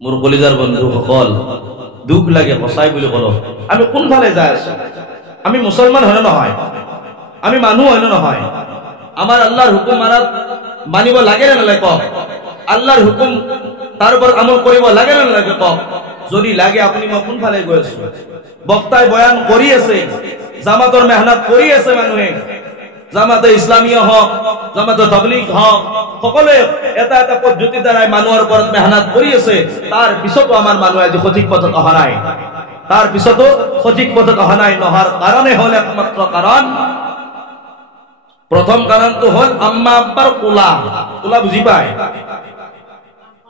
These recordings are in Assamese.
মোৰ কলিজাৰ বন্ধুসকল, দুখ লাগে সঁচাই বুলি ক'লো। আমি কোনফালে যাই আছো? আমি মুছলমান হয় নে নহয়? আমি মানুহ হয় নে নহয়? আমাৰ আল্লাহৰ হুকুম মানিব লাগে নে নালাগে কওক? আল্লাহৰ হুকুম তাৰ ওপৰত আমল কৰিব লাগে নে নালাগে কওক? যদি লাগে আপুনি মই কোনফালে গৈ আছো? বক্তাই বয়ান কৰি আছে, জামাতৰ মেহনত কৰি আছে মানুহে, জামাতে ইছলামিয়া হওক, জামাতে তাবলীগ হওক, সকলোৱে এটা এটা পদ্ধতিৰ দ্বাৰাই মানুহৰ ওপৰত মেহনত কৰি আছে। তাৰ পিছতো আমাৰ মানুহে আজি সঠিক পথত অহা নাই। তাৰ পিছতো সঠিক পথত অহা নাই। নহাৰ কাৰণে হ'ল একমাত্ৰ কাৰণ, প্ৰথম কাৰণটো হ'ল আম্মা আব্বাৰ কোলা। কোলা বুজি পায়?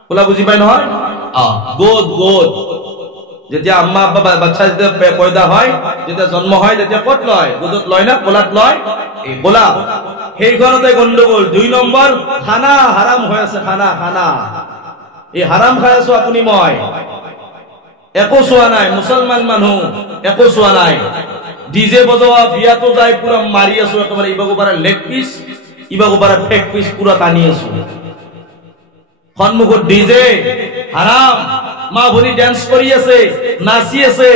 কোলা বুজি পায় নহয়? গোদ গোদ। যেতিয়া আম্মা আব্বা বাচ্চা যেতিয়া পয়দা হয়, যেতিয়া জন্ম হয়, তেতিয়া ক'ত লয়? গোদত লয় না কোলাত লয়? এই কোলা। সেইখনতে গণ্ডগোল। 2 নম্বৰ, খানা হাৰাম হৈ আছে। খানা খানা এই হাৰাম খাই আছো আপুনি মই, একো চোৱা নাই। মুছলমান মানুহ একো চোৱা নাই। ডিজে বজোৱা, বিয়াতো যাই পুৰা মাৰি আছো একেবাৰে। ইবাগো পাৰা লেগ পিচ, ইবাগো পাৰা ফেক পিচ পুৰা টানি আছো। সন্মুখত ডিজে হাৰাম, মা ভনী ডান্স কৰি আছে, নাচি আছে,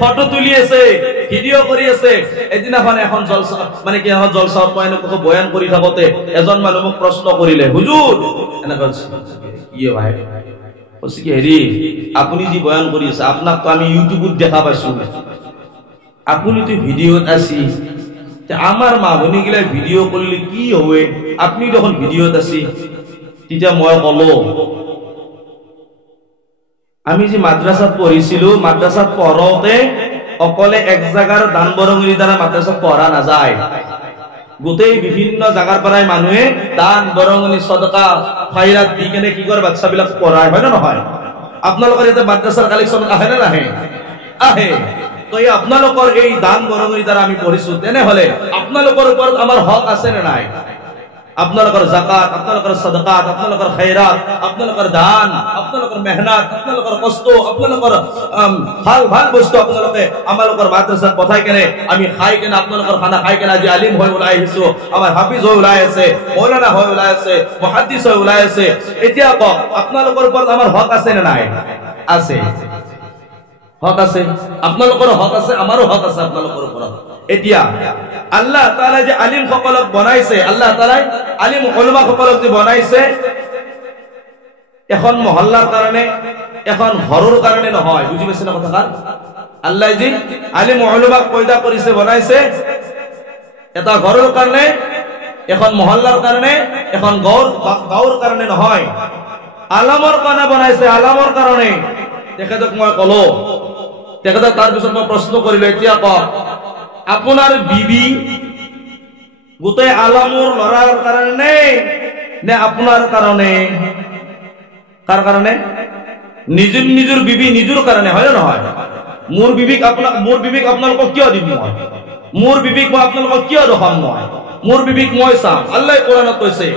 ফটো তুলি আছে, ভিডিঅ' কৰি আছে। এদিনাখন এখন জলসা মানে কি এখন জলসাত মই এনেকৈ বয়ান কৰি থাকোতে এজন মানুহ মোক প্ৰশ্ন কৰিলে, হুজুৰ এনেকৈ কি ভাই কৈছে কি, হেৰি আপুনি যি বয়ান কৰি আছে আপোনাকতো আমি ইউটিউবত দেখা পাইছো, আপুনিতো ভিডিঅ'ত আছে, আমাৰ মা ভনী গিলা ভিডিঅ' কৰিলে কি হয়? আপুনি দেখোন ভিডিঅ'ত আছে। তেতিয়া মই কলো, আমি যে মাদ্ৰাসাত পঢ়িছিলো, মাদ্ৰাসাত পঢ়োতে অকলে এক জাগাৰ দান বৰঙণিৰ দ্বাৰা মাদ্ৰাসাত পঢ়া নাযায়। গোটেই বিভিন্ন জাগাৰ পৰাই মানুহে দান বৰঙণি সদকা খাইৰাত দি কেনে কি কৰে বাচ্চাবিলাক পঢ়ায়, হয় নে নহয়? আপোনালোকৰ ইয়াতে মাদ্ৰাসাৰ কালেকশ্যন আহে নে নাহে? আহে। তো এই আপোনালোকৰ এই দান বৰঙণিৰ দ্বাৰা আমি পঢ়িছো, তেনেহলে আপোনালোকৰ ওপৰত আমাৰ হক আছে নে নাই? আপোনালোকৰ জাকাত, আপোনালোকৰ সদকাত, আপোনালোকৰ খাইৰাত, আপোনালোকৰ দান, আপোনালোকৰ মেহনত, আপোনালোকৰ কষ্ট, আপোনালোকৰ ভাল ভাল বস্তু আপোনালোকে আমালোকৰ মাদ্ৰাসাত পঠাই কেনে আমি খাই কেনে আপোনালোকৰ খানা খাই কেনে আজি আলিম হৈ ওলাই আহিছো, আমাৰ হাফিজ হৈ ওলাই আছে, মৌলানা হৈ ওলাই আছে, মুহাদ্দিছ হৈ ওলাই আছে। এতিয়া কওক আপোনালোকৰ ওপৰত আমাৰ হক আছে নে নাই? আছে, হক আছে। আপোনালোকৰ হক আছে, আমাৰো হক আছে আপোনালোকৰ ওপৰত। এতিয়া আল্লাহ তাআলা যে আলিম সকলক বনাইছে, আল্লাহ তাআলা আলিম উলামা সকলক যে বনাইছে, এখন মহল্লাৰ কাৰণে, এখন ঘৰৰ কাৰণে নহয়। বুজি পাইছে না কথাটা? আল্লাহ যে আলিম উলামাক পয়দা কৰিছে, বনাইছে এটা ঘৰৰ কাৰণে, এখন মহল্লাৰ কাৰণে, এখন গাঁৱৰ কাৰণে নহয়। আলামৰ কাৰণে বনাইছে, আলামৰ কাৰণে। তেখেতক মই কলো, তেখেতক তাৰ পিছত মই প্ৰশ্ন কৰিলো, এতিয়া কওক আপোনাৰ বিবি গোটেই আলামৰ লৰাৰ কাৰণে নে আপোনাৰ কাৰণে? কাৰ কাৰণে? নিজৰ নিজৰ বিবি নিজৰ কাৰণে, হয় নে নহয়? মোৰ বিবিক আপোনালোকক কিয় দিম মই? মোৰ বিবিক মই আপোনালোকক কিয় ৰখাম মই? মোৰ বিবিক মই চাম। আল্লাহ কোৰানত কৈছে,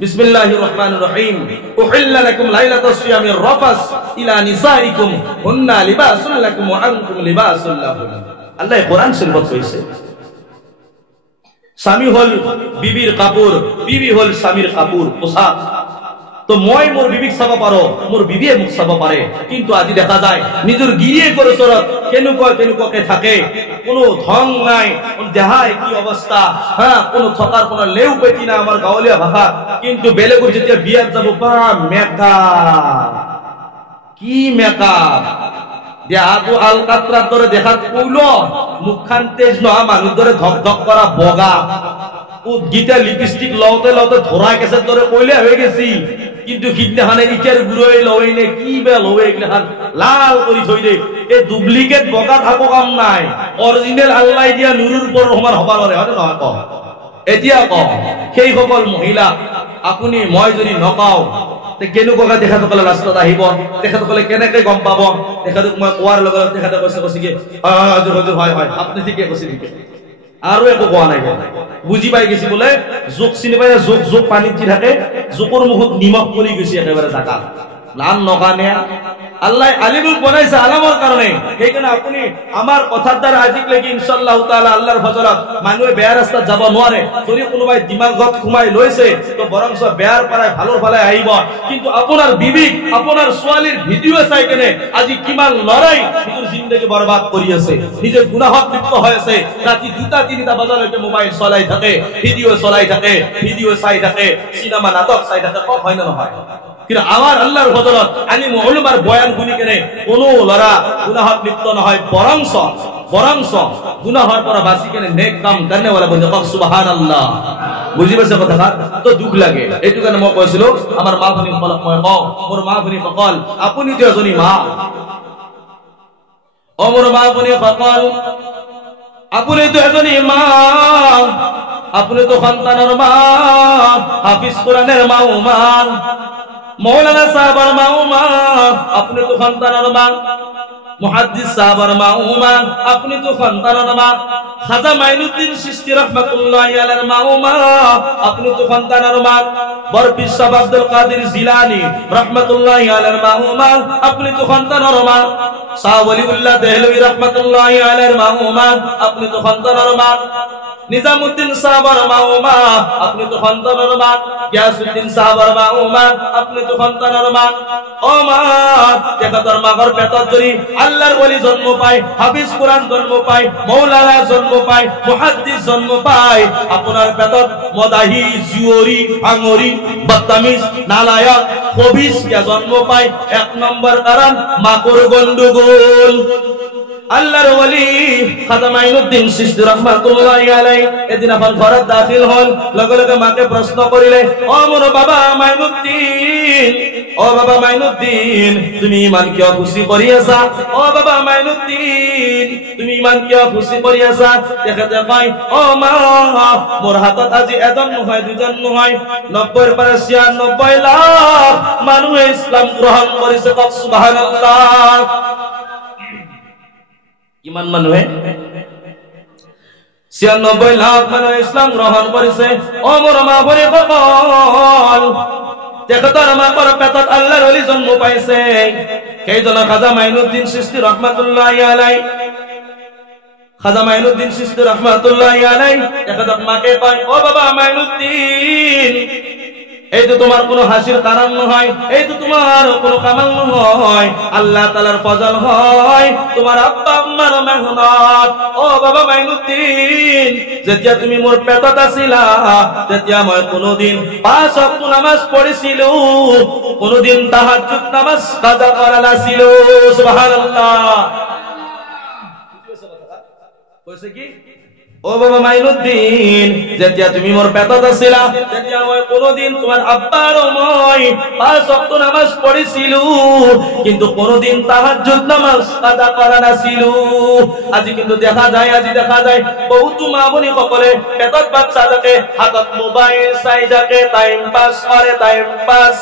বিসমিল্লাহির রহমানির রহিম, উহিল্লা লাকুম লাইলাতাস সিয়ামির রাফাস ইলা নিসাইকুম হুন্না লিবাসুল লাকুম ওয়া আনতুম লিবাসুল লাহুম। আল্লাহ কোরআন শরীফত কইছে স্বামী হল বিবির কাপড়, বিবি হল স্বামীর কাপড়, পোশাক। তো মই মোর বিবিক চাব পাৰো, মোৰ বিবিয়ে মোক চাব পাৰে। কিন্তু আজি দেখা যায় নিজৰ গিৰিয়েকৰ ওচৰত কেনেকুৱাকে থাকে, কোনো ধং নাই, দেহাই কি অৱস্থা, কোনো থকাৰ কোনো লেউ পেটি নাই আমাৰ গাঁৱলীয়া ভাষা। কিন্তু বেলেগৰ যেতিয়া বিয়াত যাব, মেকআপ, কি মেকআপ, দেহাটো আলকাত্ৰাৰ দৰে দেখাত কইল, মুখখান তেজ নোহোৱা মানুহৰ দৰে ধক ধক কৰা বগা, গীতা লিপষ্টিক লওঁতে লওঁতে ধৰা কেঁচেৰ দৰে কইলে হৈ গেছি। কিন্তু সিদিনাখানে ইটাৰ গুৰৈ লয় নে কি বে লয়, এইগিলাখান লাল কৰি থৈ দে। এই ডুপ্লিকেট বগা থাকো কাম নাই, অৰিজিনেল আল্লাহ দিয়া নুৰুৰ ওপৰত সমান হব নোৱাৰে, হয় নে নহয় কওক? এতিয়া কওক সেইসকল মহিলা আপুনি মই যদি নকওঁ কেনেকুৱাকে তেখেতসকলে লাষ্টত আহিব, তেখেতসকলে কেনেকে গম পাব? তেখেতক মই কোৱাৰ লগে লগে তেখেতে কৈছে কি, হয় হয় আপুনি ঠিকে কৈছে, ঠিকে, আৰু একো কোৱা নাই, বুজি পাই গেছি বোলে। জোক চিনি পাই, জোক পানীত দি থাকে, জোকৰ মুখত নিমখ পৰি গৈছে একেবাৰে জাগাত, লান নকানে আল্লাহ আলিমুল বনাইছে আলামৰ কাৰণে। সেইকাৰণে আপুনি আমাৰ কথাৰ দ্বাৰা আজি লাগি ইনশাআল্লাহ তাআলা আল্লাহৰ ফজলত মানুহে বেয়া ৰাস্তাত যাব নোৱাৰে। যদি কোনোবাই দিমাগত ঘুমাই লৈছে তো বৰংস বেয়াৰ পৰাই ভালৰ ফালে আহিব। কিন্তু আপোনাৰ বিবিক আপোনাৰ ছোৱালীৰ ভিডিঅ চাই কেনে আজি কিমান লৰাই নিজৰ জিন্দগী বৰবাদ কৰি আছে, নিজে গুনাহত লিপ্ত হৈ আছে। ৰাতি 2টা-3টা বজালৈকে মোবাইল চলাই থাকে, ভিডিঅ চলাই থাকে, ভিডিঅ চাই থাকে, সিনেমা নাটক চাই থাকে। কওক হয় না নহয়? কিন্তু আমার আল্লাহর ফজলত আলিম উলামার বয়ান শুনি কেনে কোনো লৰা গুনাহত লিপ্ত নহয়, বৰংস গুনাহৰ পৰা বাঁচি কেনে নেক কাম কৰণেৱালা বন্ধু। কওক সুবহানাল্লাহ। বুজি পাইছে কথা? তো দুখ লাগে। এইটো কাৰণে মই কৈছিলো আমাৰ মা ভনী সকলক মই কওঁ, মোৰ মা ভনী সকল আপুনি তো এজনী মা, ও মোৰ মা ভনী সকল আপুনি তো এজনী মা, আপুনি তো সন্তানৰ মা, হাফিজ কোরআনের মা, মৌলানা সাহাবার মা, আপনি তো সন্তানের মা, মুহাদ্দিস সাহাবার মা, আপনি তো সন্তানের মা, খাজা মাইনুদ্দিন চিশতি রাহমাতুল্লাহি আলাইহির মা, আপনি তো সন্তানের মা, বরপীর সাহেব আব্দুল কাদের জিলানী রাহমাতুল্লাহি আলাইহির মা, আপনি তো সন্তানের মা, শাহ ওলিউল্লাহ দেহলভী রাহমাতুল্লাহি আলাইহির মা, আপনি তো সন্তানের মা, নিজামুদ্দিন সাহাবার মা, আপনি তো সন্তানের মা, গিয়াসউদ্দিন সাহাবার মা, আপনি তো সন্তানের মা। ও মা, তেখেতৰ মাকৰ পেটত যদি আল্লাহৰ ওলি জন্ম পায়, হাফিজ কোৰআন জন্ম পায়, মৌলানা জন্ম পায়, মুহাদ্দিস জন্ম পায়, আপোনাৰ পেটত মদাহি, জুয়ৰি, ভাঙৰি, বদতামিজ, নালায়ক, খবিস কে জন্ম পায়। 1 নম্বৰ কাৰণ মাকৰ গন্ডগোল। আল্লাহৰ ওলি খাজা মাইনুদ্দিন চিশতি ৰাহমাতুল্লাহি আলাইহি এদিন আপন ঘৰত দাখিল হল, লগে লগে মাকে প্ৰশ্ন কৰিলে, ও মোৰ বাবা মাইনুদ্দিন, ও বাবা মাইনুদ্দিন, তুমি ইমান কিয় খুশি কৰি আছা? ও বাবা মাইনুদ্দিন, তুমি ইমান কিয় খুশি কৰি আছা? তেখেতে কয়, ও মা, মোৰ হাতত আজি এজন নহয়, দুজন নহয়, 90-ৰ পৰা 96 লাখ মানুহে ইছলাম গ্ৰহণ কৰিছে। কওক সুবহানাল্লাহ। কিমান মানুহে? 96 লাখ মানুহে ইছলাম গ্ৰহণ কৰিছে। ও মোৰ মা ভনী সকল, তেখেতৰ মাকৰ পেটত আল্লাহৰ ওলি জন্ম পাইছে। সেইজন খাজা মাইনুদ্দিন চিশতি রাহমাতুল্লাহি আলাইহি, খাজা মাইনুদ্দিন চিশতি রাহমাতুল্লাহি আলাইহি তেখেতক মাকে কয়, ও বাবা মাইনুদ্দিন, এই তো তোমার কোনো হাসির কারণ নহয়, এই তো তোমার কোনো কামাল নহয়, আল্লাহ তাআলার ফজল হয়, তোমার আব্বা আম্মার মেহনত। ও বাবা মাইনুদ্দিন, যেতিয়া তুমি মোর পেটত আছিলা তেতিয়া মই কোনোদিন 5 ওয়াক্ত নামাজ পঢ়িছিলো, কোনোদিন তাহাজ্জুদ নামাজ কাজা করা নাছিলো। সুবহানাল্লাহ। কইছে কি? ও বাবা মাইনুদ্দিন, যেতিয়া তুমি মোর পেটত আছিলা তেতিয়া মই কোনোদিন তোমার আব্বার মই 5 ওয়াক্ত নামাজ পড়িছিলু, কিন্তু কোনোদিন তাহাজ্জুদ নামাজ কাজা করা নাছিলু। আজি কিন্তু দেখা যায় বহুত মা ভনী সকলে পেটত বাচ্চা থাকে, হাতত মোবাইল চাই থাকে, টাইম পাস করে, টাইম পাস,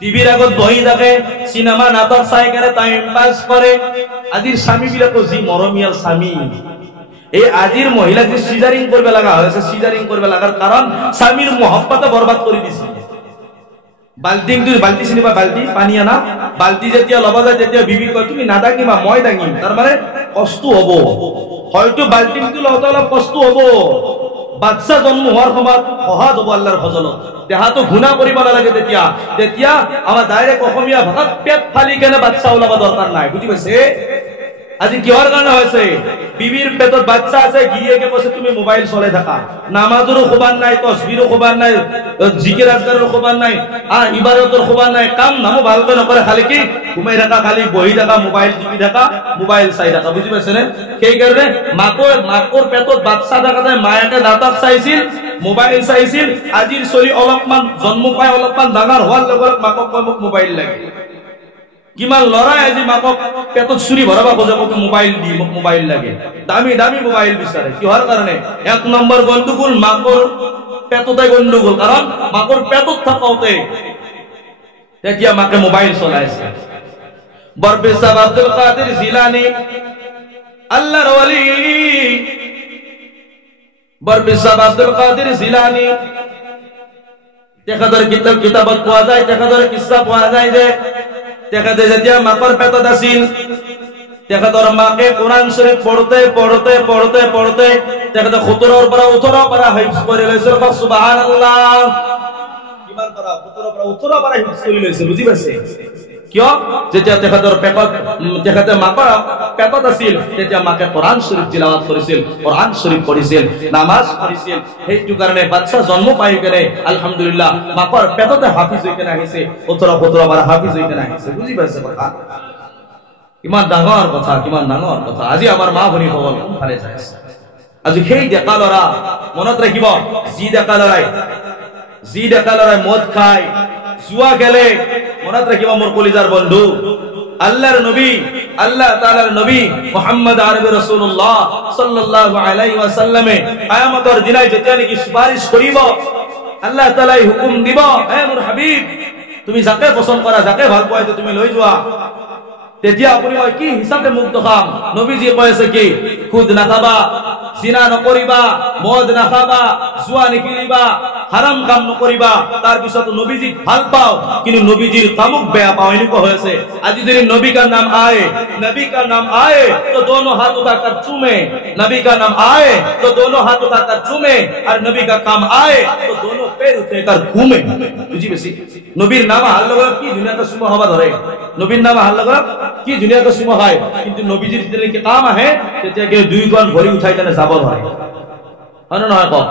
টিভির আগত বহি থাকে, সিনেমা নাটক চাই কেনে টাইম পাস করে। আজির স্বামী বিলাকো যি মৰমিয়াল স্বামী, এই আজির মহিলাকে সিজারিং করবে লাগা হয়েছে। সিজারিং করবে লাগার কারণ স্বামীর মহব্বতে বরবাদ করে দিছে। বালতি চিনি পা, বালতি পানী আনা, বালতি যেতিয়া লব যায় তেতিয়া বিবি কয়, তুমি নাদাঙিবা মই দাঙিম। তার মানে কষ্ট হব, হয়তো বালতি লওঁতে অলপ কষ্ট হব। বাচ্চা জন্ম হওয়ার সময় সহজ হব আল্লাহর ফজলত। দেহাটো ঘুণা কৰিব নালাগে। তেতিয়া আমাৰ ডাইৰেক্ট অসমীয়া ভাষাত পেট ফালি কেনে বাচ্চা ওলাব দৰকাৰ নাই। বুঝি পাইছে? আজি কিহৰ কাৰণে হৈছে? বিবিৰ পেটত বাচ্চা আছে, গিয়েকে কৈছে তুমি মোবাইল চলাই থাকা, নামাজৰো খবৰ নাই, তসবিৰো খবৰ নাই, জিকিৰ আজকাৰৰো খবৰ নাই, আৰ ইবাদতৰ খবৰ নাই, কাম নামো ভালকৈ নকৰে, খালি কি ঘুমাই থাকা, খালি বহি থাকা, মোবাইল টিপি থাকা, মোবাইল চাই থাকা। বুঝি পাইছে নে? সেইকাৰণে মাকৰ পেটত বাচ্চা থাকাতে মায়াকে নাটক চাইছিল, মোবাইল চাইছিল। আজিৰ চলি অলপমান জন্ম পাই অলপমান ডাঙৰ হোৱাৰ লগত মাকক কয় মোক মোবাইল লাগে। কিমান লৰাই আজি মাকক পেটত চুৰি ভৰাব খোজে, মোক মোবাইল দি, মোক মোবাইল লাগে, দামী দামী মোবাইল বিচাৰে। কিহৰ কাৰণে? 1 নম্বৰ গণ্ডগোল মাকৰ পেটতে গণ্ডগোল, কাৰণ মাকৰ পেটত থাকোতে তেতিয়া মাকে মোবাইল চলাইছে। বৰপীৰ সাহেব আব্দুল কাদেৰ জিলানী আল্লাহৰ ওলি, বৰপীৰ সাহেব আব্দুল কাদেৰ জিলানী তেখেতৰ কিতাবত পোৱা যায়, তেখেতৰ কিচ্ছা পোৱা যায় যে তেখেতে যেতিয়া মাকৰ পেটত আছিল তেখেতৰ মাকে কোৰআন শৰীফ পড়তে পড়তে পড়তে পড়তে তেখেতে 17 পৰা 18 পৰা হিফজ কৰি লৈছিল। সুবহানাল্লাহ। কিমান পৰা 17 পৰা 18 পৰা হিফজ কৰি লৈছে, বুজি পাইছে? কিয়? যেতিয়া তেখেতৰ তেখেতে মাকৰ পেটত আছিল তেতিয়া মাকে কোৰআন শৰীফ তিলাওয়াত কৰিছিল, কোৰআন শৰীফ পঢ়িছিল, নামাজ পঢ়িছিল। সেইটো কাৰণে বাচ্চা জন্ম পাই কেনে আলহামদুলিল্লাহ মাকৰ পেটতে হাফিজ হৈ কেনে আহিছে, 17 পৰা হাফিজ হৈ কেনে আহিছে, বুজি পাইছে কথা? কিমান ডাঙৰ কথা, কিমান ডাঙৰ কথা। আজি আমাৰ মা ভনী সকল কোনফালে যায় আছে? আজি সেই ডেকা ল'ৰা মনত ৰাখিব, যি ডেকা ল'ৰাই মদ খায়, জুয়া খেলে, মনত ৰাখিব মোৰ কলিজাৰ বন্ধু, আল্লাহৰ নবী, আল্লাহ তাআলাৰ নবী মুহাম্মদ আরবি রাসূলুল্লাহ সাল্লাল্লাহু আলাইহি ওয়াসাল্লামে কিয়ামতের দিনে যেতিয়া নেকি সুপারিশ করিব, আল্লাহ তাআলাই হুকুম দিব, হে মোৰ হাবিব তুমি যাকে পছন্দ কৰা, যাকে ভাল পোৱা তুমি লৈ যোৱা। তেতিয়া আপুনি মই কি হিচাপে মুক্ত খাম? নবীজি কৈছে কি খুদ নাখাবা, জিনা নকৰিবা, মদ নাখাবা, জুয়া নিখেলিবা, হাৰাম কাম নকৰিবা। তাৰ পিছত নবীজি ভাল পাও কিন্তু নবীজিৰ কামক বেয়া পাও, এনেকুৱা হৈছে। আজি যদি নবী का नाम आए, नबी का नाम आए तो दोनों हाथ उठाकर चूमे, नबी का नाम आए तो दोनों हाथ उठाकर चूमे, और नबी का काम आए तो दोनों पैर उठाकर घूमे। বুঝি বেশি নবীর নাম হাল লগা কি দুনিয়াতে সুমা হবা ধরে, নবীর নাম হাল লগা কি দুনিয়াতে সুমা হয়, কিন্তু নবীজির যদি কি কাম আহে তেতিয়া কি দুই গণ ভৰি উঠাই কেনে যাব ধৰে, হয় না নহয়? কওক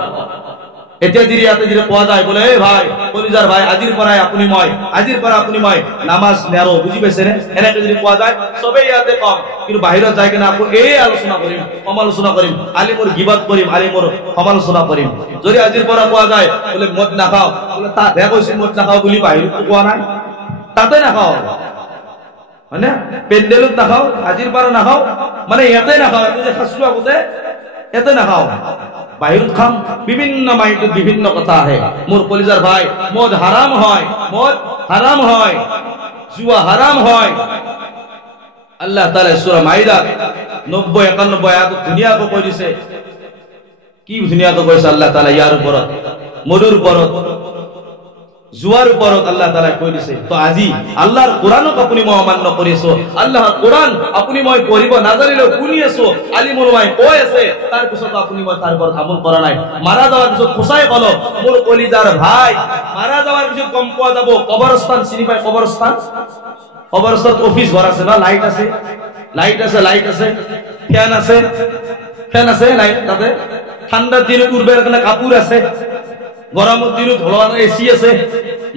এতিয়া যদি ইয়াতে যদি কোৱা যায় বোলে এই ভাই কলিজাৰ ভাই আজিৰ পৰাই আপুনি মই, আজিৰ পৰা আপুনি মই নামাজ নেৰো, বুজি পাইছে নে? এনেকে যদি কোৱা যায় সবে ইয়াতে কম, কিন্তু বাহিৰত যাই কেনে আকৌ এই আলোচনা কৰিম, সমালোচনা কৰিম, আলিমৰ গিবত কৰিম, আলিমৰ সমালোচনা কৰিম। যদি আজিৰ পৰা কোৱা যায় বোলে মদ নাখাও, বোলে তাতে কৈছে মদ নাখাও বুলি বাহিৰত কোৱা নাই, তাতে নাখাও, হয় না? পেন্ডেলত নাখাও, আজিৰ পৰা নাখাও, মানে ইয়াতে নাখাও, এতে যে খাইছো আগতে ইয়াতে নাখাও, বাহিৰত খাম। বিভিন্ন মাইণ্ডত বিভিন্ন কথা আহে। মোৰ কলিজাৰ ভাই মদ হারাম হয়, মদ হারাম হয়, জুয়া হারাম হয়। আল্লাহ তাআলা সূরা মাইদা 90-91 আয়াত ধুনীয়াকৈ কৈ দিছে। কি ধুনীয়াকৈ কৈছে আল্লাহ তাআলা ইয়াৰ ওপৰত, মদৰ ওপৰত, জুয়াৰ ওপৰত আল্লাহ তাআলা কৈ দিছে। তো আজি আল্লাহৰ কোৰআনক আপুনি মই অমান্য কৰিছো, আল্লাহৰ কোৰআন আপুনি মই পঢ়িব নাজানিলেও শুনি আছো, আলিমৰ মাই কৈ আছে, তাৰ পিছত আপুনি মই তাৰ ওপৰত আমল কৰা নাই। মাৰা যাৱাৰ পিছত খুচাই কল মোৰ কলিজাৰ ভাই, মাৰা যাৱাৰ পিছত গম পোৱা যাব কবৰস্থান চিনি পায়? কবৰস্থান, কবরস্থানত অফিস ঘর আছে না, লাইট আছে, লাইট আছে, লাইট আছে, ফ্যান আছে, ফ্যান আছে, লাইট তাতে, ঠান্ডার দিন উড়বার কারণে কাপড় আছে, গরমের দিন ধোলার এসি আছে।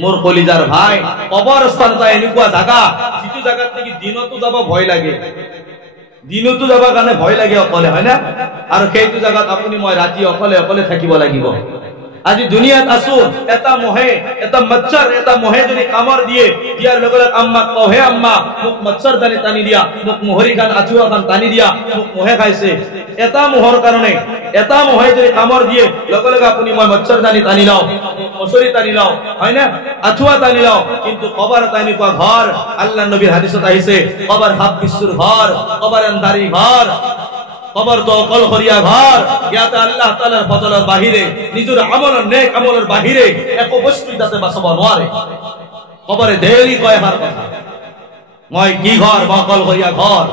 মোর কলিজার ভাই কবরস্থান এটা এনেকুৱা জায়গা যিটো জায়গাত নেকি দিনতো যাব ভয় লাগে, দিনতো যাব কাৰণে ভয় লাগে অকলে, হয় না? আৰু সেইটো জায়গাত আপুনি মই ৰাতি অকলে অকলে থাকিব লাগিব। আজি দুনিয়াত আছো, এটা মহে, এটা মচ্ছৰ, এটা মহে যদি কামড় দিয়ে, দিয়াৰ লগে লগে আম্মা কহে আম্মা মোক মচ্ছৰ দানি টানি দিয়া, মোক মোহৰি খান আঠুৱা খান টানি দিয়া, মোক মহে খাইছে। এটা মোহৰ কাৰণে, এটা মহে যদি কামড় দিয়ে লগে লগে আপুনি মই মচ্ছৰ দানি টানি লওঁ, মছৰি টানি লওঁ, হয় না? আঠুৱা টানি লওঁ। কিন্তু কবৰ এটা এনেকুৱা ঘৰ, আল্লাহ নবীৰ হাদিসত আহিছে কবৰ হাফ বিশ্বৰ ঘৰ, কবৰ আন্ধাৰী ঘৰ, কবৰ তো অকলশৰীয়া ঘৰ। ইয়াতে আল্লাহ তাআলাৰ ফজলৰ বাহিৰে, নিজৰ আমলৰ নেক আমলৰ বাহিৰে একো বস্তু তাতে বাছব নোৱাৰে। কবৰে দেৰি কয় হাৰ কথা, মই কি ঘৰ? অকলশৰীয়া ঘৰ,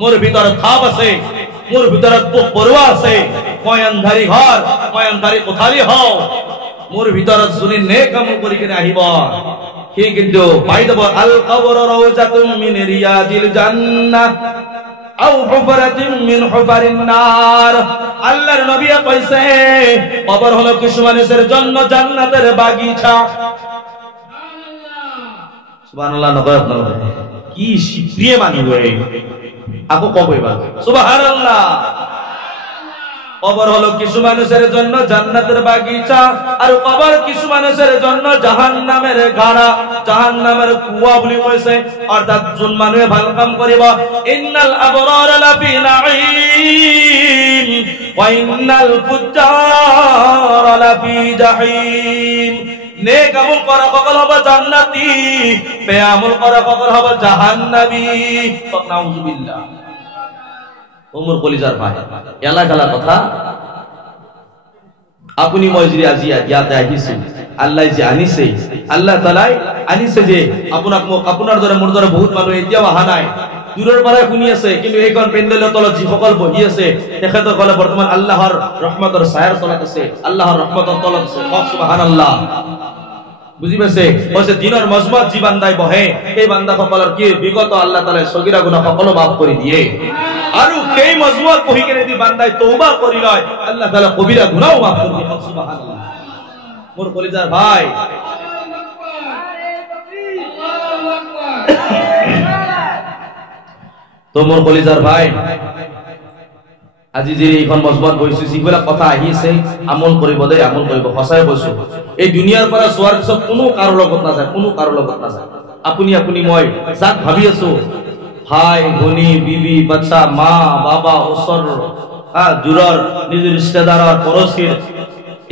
মোৰ ভিতৰত খাপ আছে, মোৰ ভিতৰত পোক পৰুৱা আছে, মই আন্ধাৰী ঘৰ, মই আন্ধাৰী কোঠালি হওঁ। মোৰ ভিতৰত যোনে নেক আমল কৰি কিনে আহিব সি কিন্তু পাই যাব আল কবর রাউজাতুম মিন রিয়াজিল জান্নাহ আও হুফরাতিন মিন হুফারিন নার। আল্লাহর নবী কইছে কবর হলো কিছু মানুষের জন্য জান্নাতের বাগিচা। সুবহানাল্লাহ। সুবহানাল্লাহ নবী কি প্রিয় মানুষ এই আপু কবে বা সুবহানাল্লাহ। কবর হলো কিছু মানুষের জন্য জান্নাতের বাগিচা, আর কবর কিছু মানুষের জন্য জাহান্নামের গাড়া, জাহান্নামের কুয়া বলি কইছে। অর্থাৎ যোন মানুহে ভাল কাম করিব, ইন্নাল আবরারা লাফি নাঈম ওয়া ইন্নাল ফুজ্জারা লাফি জাহিম। নেক আমল করা সকল হবে জান্নাতি, বেআমল করা সকল হবে জাহান্নামী। নাউযুবিল্লাহ। ওমর কলিজার ভাই এলা গেলা কথা, আপনি মই যদি আজি ইয়াতে আহিছো আল্লাহ যে আনিছে আল্লাহ তাআলাই আনিছে যে আপনার দৰে মোৰ দৰে বহুত মানুহ এতিয়াও অহা নাই দূৰৰ পৰা শুনি আছে কিন্তু এইখন পেণ্ডেলৰ তলত যিসকল বহি আছে তেখেতসকলে বৰ্তমান আল্লাহৰ ৰহমতৰ ছায়াৰ তলত আছে আল্লাহৰ ৰহমতৰ তলত আছে সুবহানাল্লাহ বুজি পাইছে কৈছে দিনৰ মজমাত যি বান্দাই বহে এই বান্দাসকলৰ কি বিগত আল্লাহ তাআলাই সগীৰা গুনাহ সকলো মাফ কৰি দিয়ে আৰু সেই মজমাত বহি কেনে দি বান্দাই তওবা কৰি লয় আল্লাহ তাআলা কবিৰা গুনাহও মাফ কৰি দিয়ে সুবহানাল্লাহ মোৰ কলিজাৰ ভাই তো মোৰ কলিজাৰ ভাই আজি যে এইখন মজমাত বহিছো যিগুলা কথা আহিছে আমল কৰিব দেই আমল কৰিব সঁচাই কৈছো এই দুনিয়াৰ পৰা যোৱাৰ পিছত কোনো কাৰো লগত নাযায় আপুনি মই যাক ভাবি আছো ভাই ভনী বিবি বাচ্চা মা বাবা ওচৰ দূৰৰ নিজৰ ৰিষ্টেদাৰৰ পৰশীৰ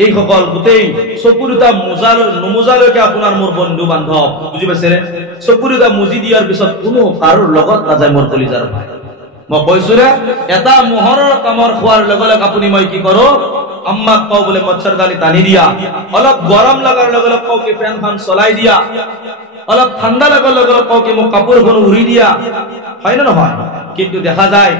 এই সকল গোটেই চকুৰুটা নুমুজালৈকে আপোনাৰ মোৰ বন্ধু বান্ধৱ বুজি পাইছে চকুৰুটা মুজি দিয়াৰ পিছত কোনো কাৰো লগত নাযায় মোৰ কলিজাৰ ভাই মই কৈছো ৰে এটা মোহৰৰ কামৰ খোৱাৰ লগে লগে আপুনি মই কি কৰো আম্মাক কও বলে মচ্ছৰদানি টানি দিয়া অলপ গৰম লাগাৰ লগে লগে কও কি ফেনখন চলাই দিয়া অলপ ঠাণ্ডা লাগাৰ লগে লগে কও কি মোক কাপোৰখন উৰি দিয়া হয় না নহয় কিন্তু দেখা যায়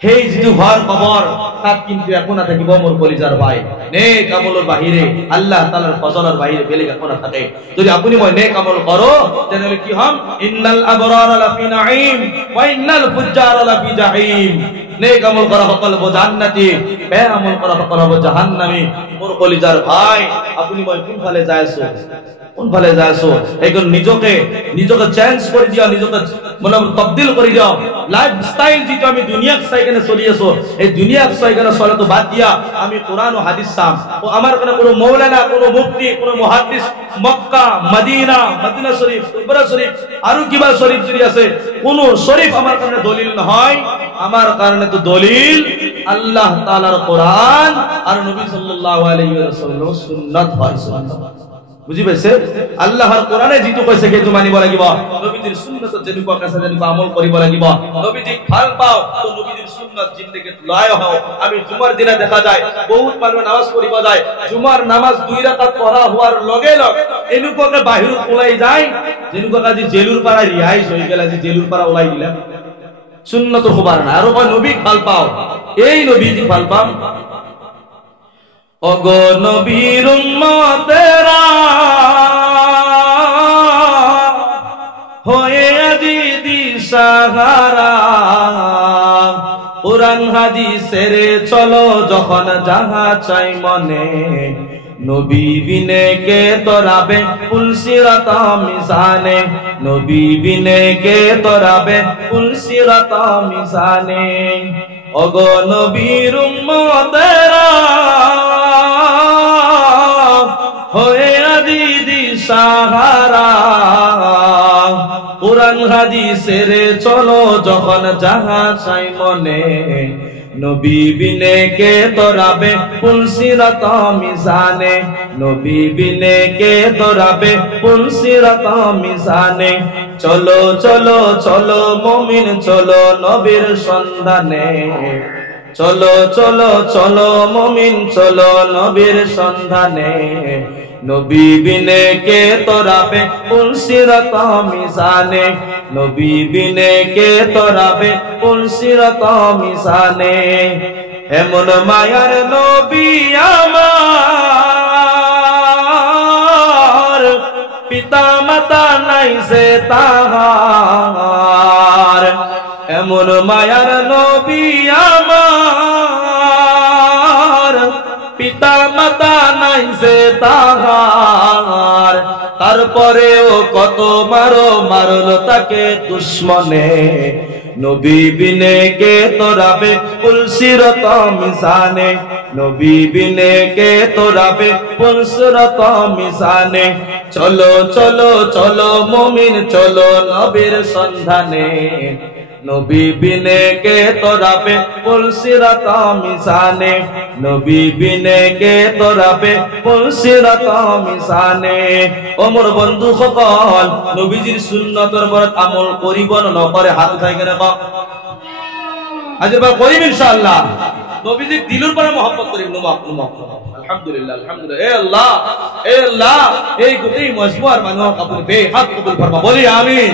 সেই যিটো ঘৰ কবৰ তাত কিন্তু একো নাথাকিব মোৰ কলিজাৰ ভাই নেক আমলৰ বাহিৰে আল্লাহ তাআলাৰ ফজলৰ বাহিৰে বেলেগ একো নাথাকে যদি আপুনি মই নেক আমল কৰো তেনেহলে কি হম ইন্নাল আবরারা লাফি নাঈম ওয়া ইন্নাল ফুজ্জারা লাফি জাহিম নেক আমল করা সকল হব জান্নাতি বে আমল করা সকল হব জাহান্নামী মোৰ কলিজাৰ ভাই আপুনি মই কোনফালে যাই আছো এখন নিজকে চেঞ্জ কৰি দিয়া নিজকে মানে তবদিল কৰি দিয়া লাইফ স্টাইল যেটো আমি দুনিয়াক চাই কেনে চলি আছো এই দুনিয়াক চাই কেনে চলাটো বাদ দিয়া আমি কোরআন ও হাদিস চাম ও আমার কোন মাওলানা কোন মুফতি কোন মুহাদ্দিস মক্কা মদিনা শরীফ কুবরা শরীফ আৰু কিবা শরীফ যদি আছে কোন শরীফ আমার কারণে দলিল নহয় আমার কারণে তো দলিল আল্লাহ তাআলার কোরআন আর নবী সাল্লাল্লাহু আলাইহি ওয়াসাল্লাম সুন্নাত হয় সুবহানাল্লাহ বুঝি পাইছে আল্লাহৰ কোৰআনে যেটো কৈছে সেইটো মানিব লাগিব নবীজিৰ সুন্নাতত যেনেকুৱা কৈছে যেনেকুৱা আমল কৰিব লাগিব নবীজিক ভাল পাও তো নবীজিৰ সুন্নাত জিন্দেগীত লয় হও আমি জুমাৰ দিনা দেখা যায় বহুত মানুহ নামাজ পঢ়িব যায় জুমাৰ নামাজ 2 ৰাকাত পঢ়া হোৱাৰ লগে লগে এনেকুৱাকে বাহিৰত ওলাই যায় যেনেকুৱা আজি জেলুৰ পৰা ৰিহাই হৈ গেল আজি জেলুৰ পৰা ওলাই দিলা সুন্নাতৰ খবৰ না আৰু মই নবীক ভাল পাও এই নবীজিক ভাল পাম ওগো নবীর উম্মতেরা হয়ে আজি দিশাহারা কুরআন হাদিসের চলো যখন যাহা চাই মনে নবী বিনে কে তোরাবে পুলসিরাত মিজানে নবী বিনে কে তোরাবে পুলসিরাত মিজানে ওগো নবীর উম্মতেরা হয়ে আজি দিশাহারা কুরআন হাদিসের চলো যখন যাহা চাই মনে নবী বিনে কে তোরাবে পুলসিরাত মিজানে নবী বিনে কে তোরাবে পুলসিরাত মিজানে চলো চলো চলো মুমিন চলো নবীর সন্ধানে চলো চলো চলো মুমিন চলো নবীর সন্ধানে নবী বিনে কে তোরাবে পুলসিরাত মিজানে নবী বিনে কে তোরাবে পুলসিরাত মিজানে এমন মায়ার নবী আমার পিতা মাতা নাই সে তাহার এমন মায়ার নবী আমার পিতা মাতা নাই সে তাহার তারপরেও কত মারলো তাকে দুশ্মনে নবী বিনে কে তোরাবে পুলসিরাত মিজানে নবী বিনে কে তোরাবে পুলসিরাত মিজানে চলো চলো চলো মুমিন চলো নবীর সন্ধানে নবী বিনে কে তোরাবে পুলসিরাত মিজানে নবী বিনে কে তোরাবে পুলসিরাত মিজানে ও মোর বন্ধু সকল নবীজির সুন্নতৰ ওপৰত আমল কৰিব নকৰে হাত উঠাই কেনে কওক আজি বা কৰিম ইনশাআল্লাহ নবীজি দিলুৰ পৰে মহব্বত কৰি আলহামদুলিল্লাহ আলহামদুলিল্লাহ এ আল্লাহ এই গোটেই মজমুআৰ মানুহক আপুনি বেহাত কবুল ফৰমা বলি আমিন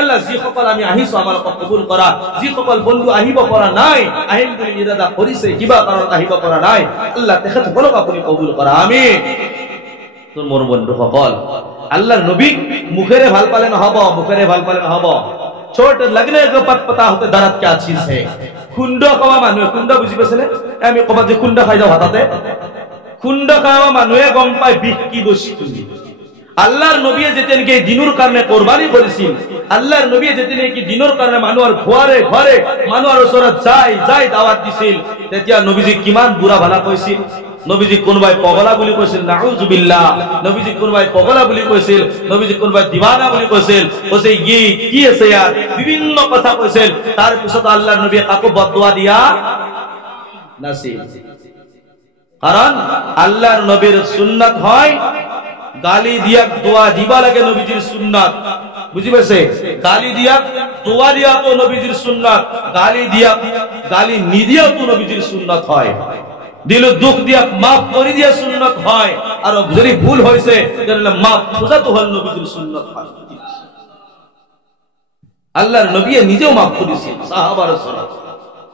আল্লাহ যিসকল আমি আহিছো আমাৰ কবুল কৰা যিসকল বন্ধু আহিব পৰা নাই আহিম বুলি ইৰাদা কৰিছে কিবা কাৰণত আহিব পৰা নাই আল্লাহ তেখেতসকলক আপুনি কবুল কৰা আমিন তো মোৰ বন্ধুসকল আল্লাহৰ নবী মুখেৰে ভাল পালে নহব মুখেৰে ভাল পালে নহব ছোট लगने को पता होते दरद क्या चीज है খুন্দ খাওয়া মানুহে খুন্দ বুজি পাইছেনে আমি কবা যে খুন্দ খাই যাও হাতাতে খুন্দ খাওয়া মানুহে গম পায় বিষ কি বস্তু আল্লাহর নবীয়ে যেতেন কি দিনুর কারণে কুরবানি করেছিল আল্লাহর নবীয়ে যেতেন কি দিনুর কারণে মানুহৰ ঘৰে ঘৰে মানুহৰ ওচৰত যাই দাওয়াত দিছিল তেতিয়া নবীজি কিমান বুৰা ভালা কৈছিল নবীজি কোনবাই পগলা বুলি কৈছিল নাউজুবিল্লাহ নবীজি কোনবাই পগলা বুলি কৈছিল নবীজি কোনবাই দিवाना বুলি কৈছিল ওসে কি আছে यार বিভিন্ন কথা কৈছিল তাৰ পিছত আল্লাহৰ নবী কাকো বদদুয়া দিয়া নাছিল কারণ আল্লাহর নবীর সুন্নাত হয় গালি দিয়া দোয়া দিবা লাগে নবীজির সুন্নাত বুঝি পাইছে গালি দিয়া দোয়া দিয়া তো নবীজির সুন্নাত গালি নিদিয়া তো নবীজির সুন্নাত হয় দিল দুঃখ দিয়া মাফ করে দিয়া সুন্নাত হয় আর যদি ভুল হইছে তাহলে মাফ খোঁজা তো হল নবীজির সুন্নাত হয় আল্লাহর নবী নিজেও মাফ করেছেন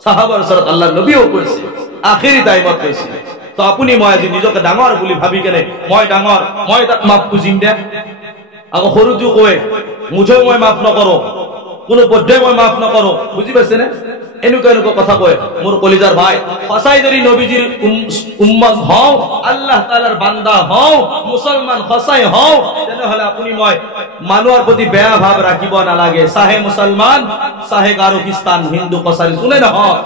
সাহাবার সারাত আল্লাহর নবীও করেছে আখেরি টাইমত কইছে তো আপুনি মই আজি নিজকে ডাঙৰ বুলি ভাবি কেনে মই ডাঙৰ মই তাক মাফ খুজিম দে আকৌ সৰুটো কয় মুঝেও মই মাফ নকৰো কোনো পধ্যে মই মাফ নকৰো বুজি পাইছে নে এনেকুৱা কথা কয় মোৰ কলিজাৰ ভাই সঁচাই যদি নবীজিৰ উম্মত হও আল্লাহ তাআলাৰ বান্দা হও মুসলমান সঁচাই হও তেনেহলে আপুনি মই মানুহৰ প্ৰতি বেয়া ভাৱ ৰাখিব নালাগে চাহে মুসলমান চাহে গাৰোকিস্তান হিন্দু কছাৰী শুনে নহয়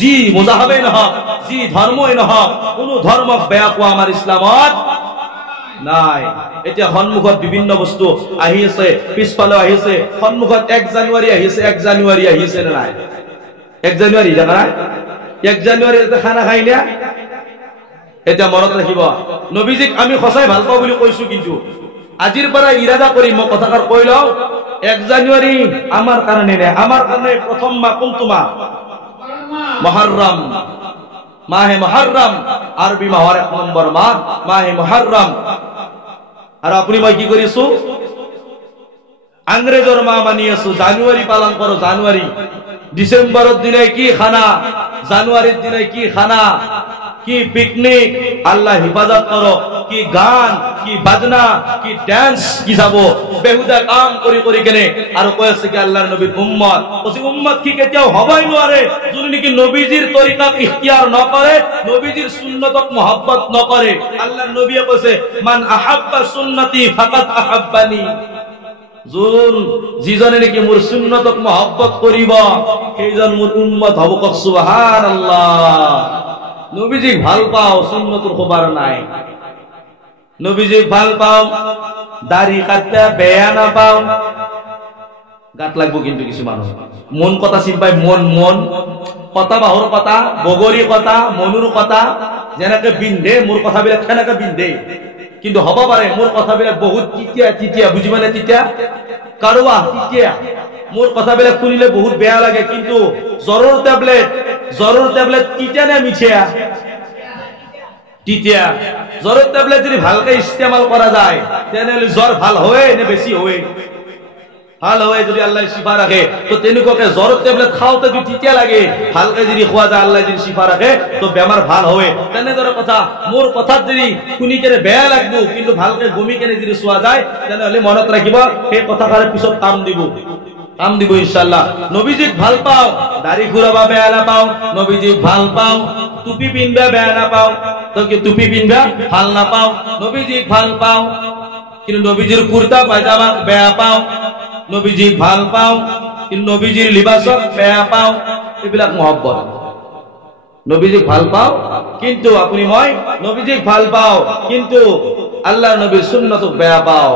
যি মুজাহাবে নহয় যি ধৰ্মই নহয় কোনো ধৰ্মক বেয়া পোৱা আমাৰ ইছলামত নাই এতিয়া সন্মুখত বিভিন্ন বস্তু আহি আছে পিছফালে আহিছে সন্মুখত 1 জানুৱাৰী আহিছে না নাই 1 জানুৱাৰী জানা 1 জানুৱাৰীতে খানা খাই না এতিয়া মনত ৰাখিব নবীজিক আমি সঁচাই ভাল পাওঁ বুলি কৈছো কিন্তু আজিৰ পৰা ইৰাদা কৰি মই কথাকাৰ কৈ লও 1 জানুৱাৰী আমাৰ কাৰণে নাই আমাৰ কাৰণে প্ৰথম মাহ কোনটো মাহ মুহৰৰম মাহে মুহৰৰম আৰবি মাহৰ 1 নম্বৰ মাহ মাহে মুহৰৰম আৰ আপনি মই কি কৰিছো আংগ্ৰেজৰ মাহ মানি আছো জানুৱাৰী পালন কৰো জানুৱাৰী ডিসেম্বৰৰ দিনে কি খানা জানুৱাৰীৰ দিনে কি খানা কি পিকনিক আল্লাহ হিফাজত করো কি গান কি বাজনা কি ডান্স কি যাব বেহুদা কাম কৰি কেনে আৰু কৈ আছে কি আল্লাহৰ নবীৰ উম্মত ওসি উম্মত কি কেতিয়াও হবাই নোৱাৰে যদি নেকি নবীজিৰ তৰিকাক ইখতিয়াৰ নকৰে নবীজিৰ সুন্নতক মহব্বত নকৰে আল্লাহৰ নবীয়ে কৈছে মান আহাব্বা সুন্নতি ফাকাত আহাব্বানি যিজনে নেকি মোৰ সুন্নতক মহব্বত কৰিব সেইজন মোৰ উম্মত হ'ব কক সুবহানাল্লাহ নবীজি ভাল পাও সুন্নতৰ খবৰ নাই নবীজি ভাল পাও দাড়ি কাটতে বেয়া না পাও গাত লাগবো কিন্তু কিছু মানুহ মন কথা চিন্তাই মন কথা বাহুৰ কথা বগৰী কথা মনুৰ কথা যেনেকে বিন্ধে মোৰ কথাবিলাক কেনেকে বিন্ধে কিন্তু হ'ব পাৰে মোৰ কথাবিলাক বহুত তিতিয়া বুজি মানে তিতিয়া কাৰোৱা তিতিয়া মোৰ কথাবিলাক শুনিলে বহুত বেয়া লাগে কিন্তু জৰুৰ টেবলেট তিতিয়া না মিঠিয়া তিতিয়া জৰুৰ টেবলেট যদি ভালকে ইস্তেমাল কৰা যায় তেনেহলে জ্বৰ ভাল হয় নে বেছি হয় ভাল হয় যদি আল্লাহ শিফা রাখে তো তেনেকুৱাকে জ্বৰৰ টেবলেট খাওতে যদি তিতিয়া লাগে ভালকে যদি খোৱা যায় আল্লাহ যদি শিফা ৰাখে তো বেমাৰ ভাল হয় তেনেদৰে কথা মোৰ কথাত যদি শুনি কেনে বেয়া লাগব কিন্তু ভালকে গমি কেনে যদি চোৱা যায় তেনেহলে মনত ৰাখিব এই কথাষাৰে পিছত কাম দিব ইনশাআল্লাহ নবীজিক ভাল পাও দাড়ি ঘুৰাবা বেয়া না পাও নবীজিক ভাল পাও টুপি পিনবা বেয়া না পাও তো কি টুপি পিনবা ভাল না পাও নবীজিক ভাল পাও কিন্তু নবীজিৰ কুৰ্তা পায়জামা বেয়া পাও নবীজিক ভাল পাও কিন্তু নবীজিৰ লিবাসক বেয়া পাও এইবিলাক মহব্বত নবীজিক ভাল পাও কিন্তু আপুনি মই নবীজিক ভাল পাও কিন্তু আল্লাহৰ নবীৰ সুন্নতক বেয়া পাও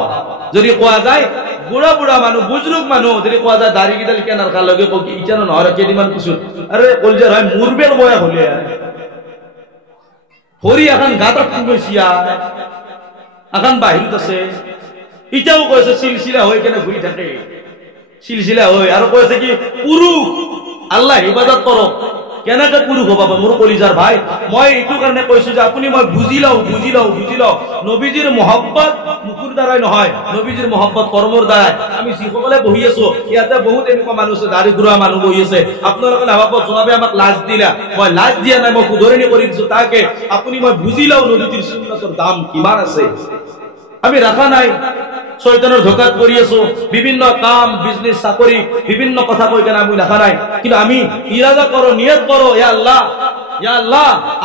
যদি কোৱা যায় বুঢ়া মানুহ বুজৰুক মানুহ যদি কোৱা যায় দাড়ি কিডাল কেনাৰ কাৰ লগে ক কি ইটানো নহয় কেইদিনমান পিছত আৰে কলজাৰ হয় মুৰবেল বয়া হলে হৰি এখন গাতত গৈছিয়া এখন বাহিৰত আছে ইটাও কৈছে সিলসিলা হৈ কেনে ঘুৰি থাকে সিলসিলা হৈ আৰু কৈছে কি পুৰুষ আল্লাহ ইবাদত কৰক কেনেকে পুৰুষ হ'ব মোৰ কলিজাৰ ভাই মই এইটো কাৰণে কৈছো যে আপুনি মই বুজি লও নবীজিৰ মহব্বত মুখৰ দ্বাৰাই নহয় নবীজিৰ মহব্বত কৰ্মৰ দ্বাৰাই আমি যিসকলে বহি আছো ইয়াতে বহুত এনেকুৱা মানুহ আছে দাড়ি ঘূৰা মানুহ বহি আছে আপোনালোকে নাভাবক জনাবে আমাক লাজ দিলা মই লাজ দিয়া নাই মই শুধৰণি কৰি দিছো তাকে আপুনি মই বুজি লও নবীজিৰ সুন্নতৰ দাম কিমান আছে আমি ৰাখা নাই শয়তানৰ ধোকাত পৰি আছো বিভিন্ন কাম বিজনেস চাকৰি বিভিন্ন কথা কৈ কেনে আমি ৰাখা নাই কিন্তু আমি ইৰাদা কৰো নিয়ত কৰো ইয়া আল্লাহ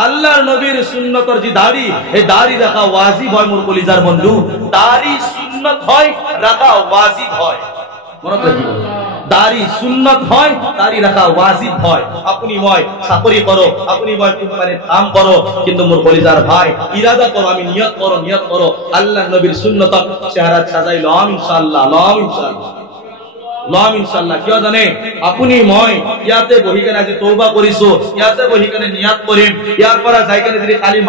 আল্লাহর নবীর সুন্নতর যে দাড়ি এই দাড়ি রাখা ওয়াজিব হয় মোর কলিজার বন্ধু দাড়ি সুন্নত হয় রাখা ওয়াজিব হয় মনে রাখিব দাড়ি সুন্নত হয় দাড়ি রাখা ওয়াজিব হয় আপনি মই চাকরি করো আপনি মই কোম্পানির কাম করো কিন্তু মোর কলিজার ভাই ইরাদা করো আমি নিয়ত করো আল্লাহর নবীর সুন্নত চেহারা সাজাই লম ইনশাআল্লাহ লম ইনশাআল্লাহ কিয় জানে আপুনি মই ইয়াতে বহি কেনে আজি তওবা কৰিছো ইয়াতে বহি কেনে নিয়ত কৰিম ইয়াৰ পৰা যাই কেনে যদি কালি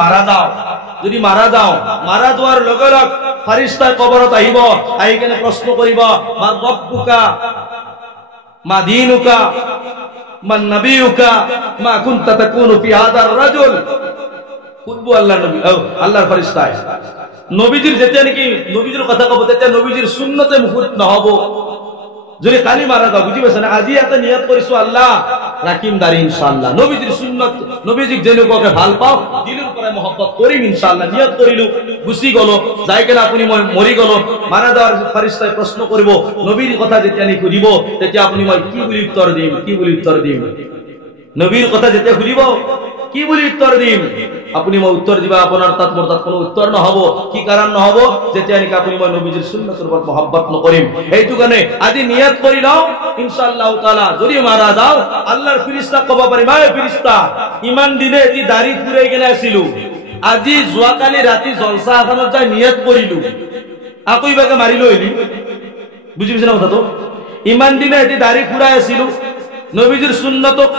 মাৰা যাও মাৰা যোৱাৰ লগে লগে ফেৰেশতাই কবৰত আহিব আহি কেনে প্ৰশ্ন কৰিব মা ৰব্বুকা মা দীনুকা মান নবিয়ুকা মা কুনতা তাকুনু ফি হাদার রাজুল কুলবু আল্লাহর নবী আল্লাহর ফেরেশতাই নবীজির যেতিয়া নাকি নবীজির কথা কব তেতিয়া নবীজির সুন্নতে মুখরিত নহব যদি কালি মারা দাও বুঝি পাইছেন আজি এত নিয়ত কৰিছো আল্লাহ ৰাখিম দাড়ি ইনশাআল্লাহ নবীজিৰ সুন্নত নবীজিক যেনেকুৱাকে ভাল পাও দিলৰ পৰা মহব্বত কৰিম ইনশাআল্লাহ নিয়ত কৰিলো গুছি গলো যাই কেনে আপুনি মই মৰি গলো মাৰা দেওয়াৰ ফেৰেশতাই প্ৰশ্ন কৰিব নবীৰ কথা যেতিয়া নি খুদিব তেতিয়া আপুনি মই কি বুলি উত্তৰ দিম নবীৰ কথা যেতিয়া খুদিব কি বুলি উত্তৰ দিম আপুনি মই উত্তৰ দিবা আপোনাৰ তাত মোৰ তাত কোনো উত্তৰ নহব কি কাৰণ নহব যেতিয়া নেকি আপুনি মই নবীজিৰ সুন্নতৰ ওপৰত মহব্বত নকৰিম এইটো কাৰণে আজি নিয়ত কৰি লও ইনশাআল্লাহ তাআলা যদি মাৰা যাও আল্লাহৰ ফেৰেশতা কব পাৰিম এই ফেৰেশতা ইমান দিনে এটি দাড়ি ফুৰাই কেনে আছিলো আজি যোৱাকালি ৰাতি জলসা এখনত যাই নিয়ত কৰিলো আকৌ ইবাকে মাৰি লইলি বুজি পাইছেনে কথাটো ইমান দিনে এটি দাড়ি ফুৰাই আছিলো নবীজিৰ সুন্নতক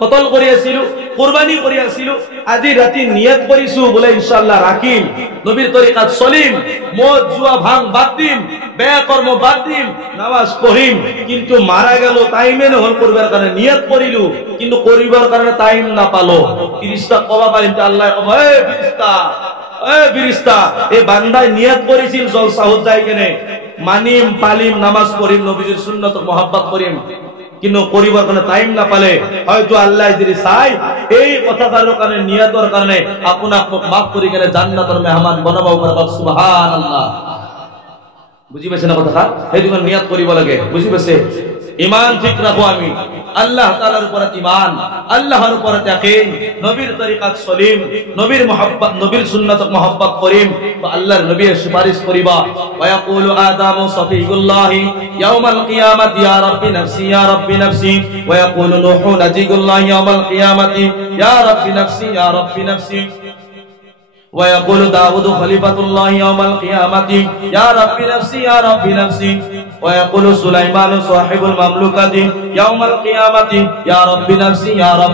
কতল কৰি আছিলো কুৰবানি কৰি আছিলো আজি ৰাতি নিয়ত কৰিছো বলে ইনশাআল্লাহ ৰাখিম নবীৰ তৰিকাত চলিম মদ জুয়া ভাং বাদ দিম বেয়া কৰ্ম বাদ দিম নামাজ পঢ়িম কিন্তু মারা গেল টাইমে নহল করবার কারণে নিয়ত করিলু কিন্তু করিবার কারণে টাইম না পালো ফেরেশতা কবা পারিম তে আল্লাহ কব এ ফেরেশতা এই বান্দায় নিয়ত করেছিল জলসা হত যায় কেনে মানিম পালিম নামাজ পড়িম নবীজির সুন্নতক মহব্বত করিম কিন্তু করিবার কারণে টাইম না পালে হয়তো আল্লাহ যদি চাই এই কথাটার কারণে নিয়তৰ কাৰণে আপোনাক মাফ কৰি কেনে জান্নাতৰ মেহমান বনাব পাৰব সুবহানাল্লাহ বুজি পাইছে না কথা সেইটো কাৰণে নিয়ত কৰিব লাগে বুজি পাইছে ঈমান ঠিক রাখো আমি আল্লাহ তাআলার উপর ঈমান আল্লাহর উপর ইয়াকিন নবীর তরিকাত সলিম নবীর মুহাব্বত নবীর সুন্নাতক মুহাব্বত করিম তো আল্লাহর নবীর সুপারিশ করিবা ওয়া ইয়াকুলু আদামু সফিউল্লাহ ইয়াউমাল কিয়ামাতি ইয়া রাব্বি নাফসি ওয়া ইয়াকুলু নূহু নাজিগুল্লাহ ইয়াউমাল কিয়ামাতি ইয়া রাব্বি নাফসি ويقول داود خليفة الله يوم القيامة يا رب نفسي ويقول سليمان صاحب المملكة يوم القيامة يا رب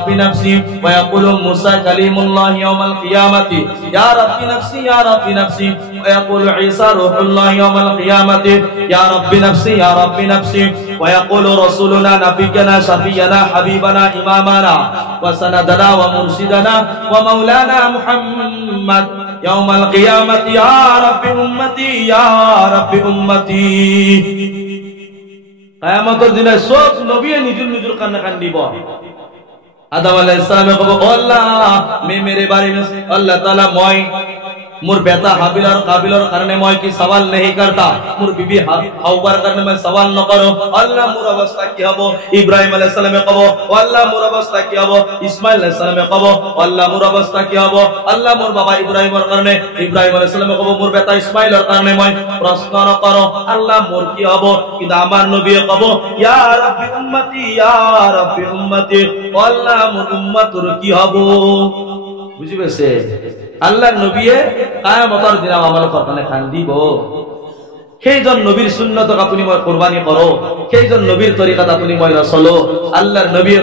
نفسي ويقول موسى كليم الله يوم القيامة يا رب نفسي ويقول عيسى روح الله يوم القيامة يا رب نفسي ويقول رسولنا نبينا شفينا حبيبنا إمامنا وسندنا ومرشدنا ومولانا محمد يوم القيامة يا رب أمتي কিয়ামতের দিনে সব নবী নিজুর কান্না কান্দিব আদম আলাইহিস সালামে কব আল্লাহ মে মেরে বারে মে আল্লাহ তাআলা মই मोर बेटा हाबिल और काबिल और करने मैं की सवाल नहीं करता मोर बीबी हाउबार करने में सवाल न करो अल्लाह मोर अवस्था की हबो इब्राहिम अलैहिस सलाम कहो अल्लाह मोर अवस्था की हबो इस्माइल अलैहिस सलाम कहो अल्लाह मोर अवस्था की हबो अल्लाह मोर बाबा इब्राहिम और करने इब्राहिम अलैहिस सलाम कहो मोर बेटा इस्माइल और करने मैं प्रश्न न करो अल्लाह मोर की हबो कि আমার নবী কहो या रब्बी उम्मती अल्लाह मोर उम्मतोर की हबो বুঝি পেছে আল্লাহর নবীয়ে কিয়ামতের দিন আমাদের কর্তনে কান্দিব সেইজন নবীর সুন্নতক আপুনি মই কুরবানি করো সেইজন নবীর তরিকাত আপুনি মই চলো আল্লাহর নবীয়ে